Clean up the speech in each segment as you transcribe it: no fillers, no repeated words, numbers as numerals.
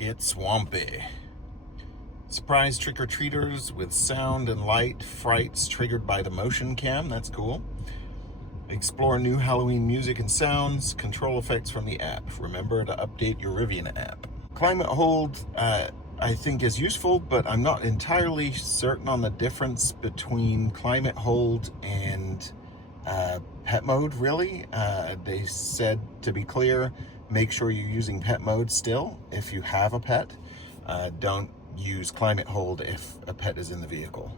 Get swampy. Surprise trick-or-treaters with sound and light frights triggered by the motion cam. That's cool. Explore new Halloween music and sounds. Control effects from the app. Remember to update your Rivian app. Climate hold, I think is useful, but I'm not entirely certain on the difference between climate hold and pet mode, really. They said, to be clear, make sure you're using pet mode still if you have a pet. Don't use climate hold if a pet is in the vehicle.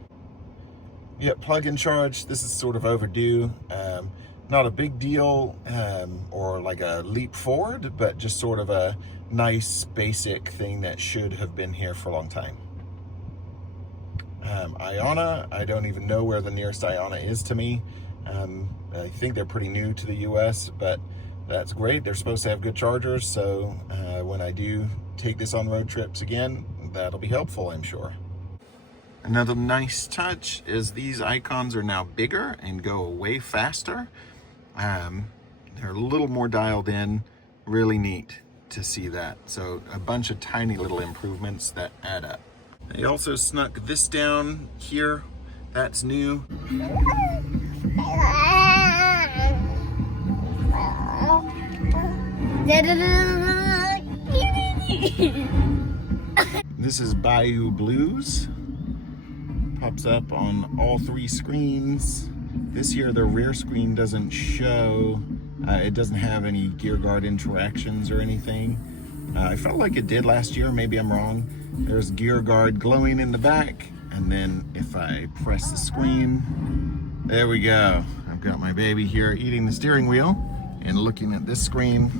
Yeah, plug and charge. This is sort of overdue. Not a big deal or like a leap forward, but just sort of a nice basic thing that should have been here for a long time. Iona, I don't even know where the nearest Iona is to me. I think they're pretty new to the US, but that's great. They're supposed to have good chargers, so when I do take this on road trips again, that'll be helpful, I'm sure. Another nice touch is these icons are now bigger and go away faster. They're a little more dialed in. Really neat to see that. So a bunch of tiny little improvements that add up. They also snuck this down here. That's new. This is Bayou Blues. Pops up on all three screens. This year the rear screen doesn't show, it doesn't have any gear guard interactions or anything. I felt like it did last year, maybe I'm wrong. There's gear guard glowing in the back, and then if I press the screen, there we go. I've got my baby here eating the steering wheel and looking at this screen.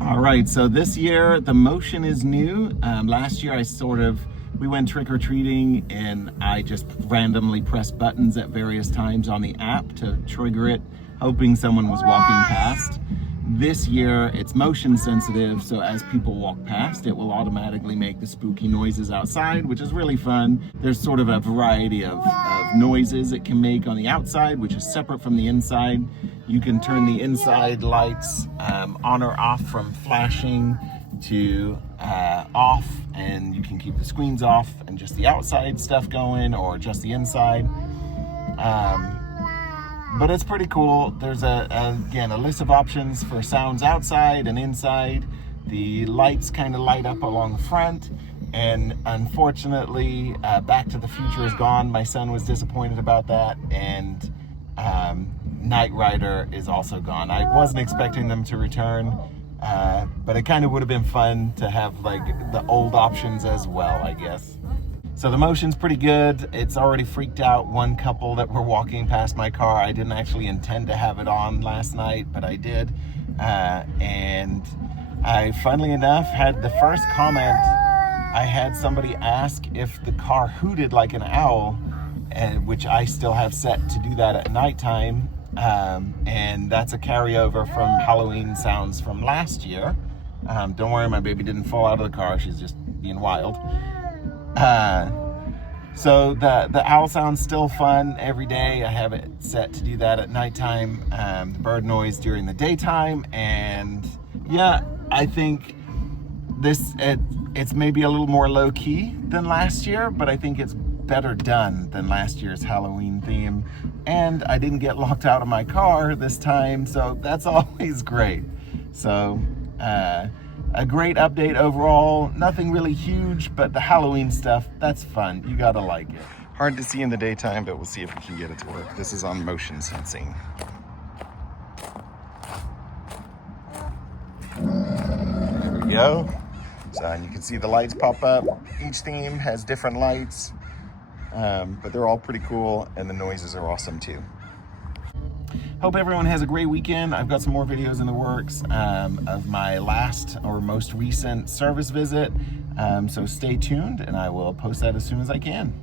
All right, so this year the motion is new. Last year we went trick-or-treating and I just randomly pressed buttons at various times on the app to trigger it, hoping someone was walking past. This year it's motion sensitive, so as people walk past, it will automatically make the spooky noises outside, which is really fun. There's sort of a variety of noises it can make on the outside, which is separate from the inside. You can turn the inside lights on or off from flashing to off, and you can keep the screens off and just the outside stuff going, or just the inside. But it's pretty cool. There's again a list of options for sounds outside and inside. The lights kind of light up along the front, and unfortunately Back to the Future is gone. My son was disappointed about that, and Knight Rider is also gone. I wasn't expecting them to return, but it kind of would have been fun to have like the old options as well, I guess. So the motion's pretty good. It's already freaked out one couple that were walking past my car. I didn't actually intend to have it on last night, but I did. And I, funnily enough, had the first comment. I had somebody ask if the car hooted like an owl, which I still have set to do that at nighttime. And that's a carryover from Halloween sounds from last year. Don't worry, my baby didn't fall out of the car. She's just being wild. So the owl sound's still fun every day. I have it set to do that at nighttime, the bird noise during the daytime, and yeah, I think it's maybe a little more low-key than last year, but I think it's better done than last year's Halloween theme, and I didn't get locked out of my car this time, so that's always great. So a great update overall. Nothing really huge, but the Halloween stuff, that's fun. You gotta like it. Hard to see in the daytime, but we'll see if we can get it to work. This is on motion sensing. There we go. So you can see the lights pop up. Each theme has different lights, but they're all pretty cool, and the noises are awesome too. Hope everyone has a great weekend. I've got some more videos in the works of my last or most recent service visit. So stay tuned, and I will post that as soon as I can.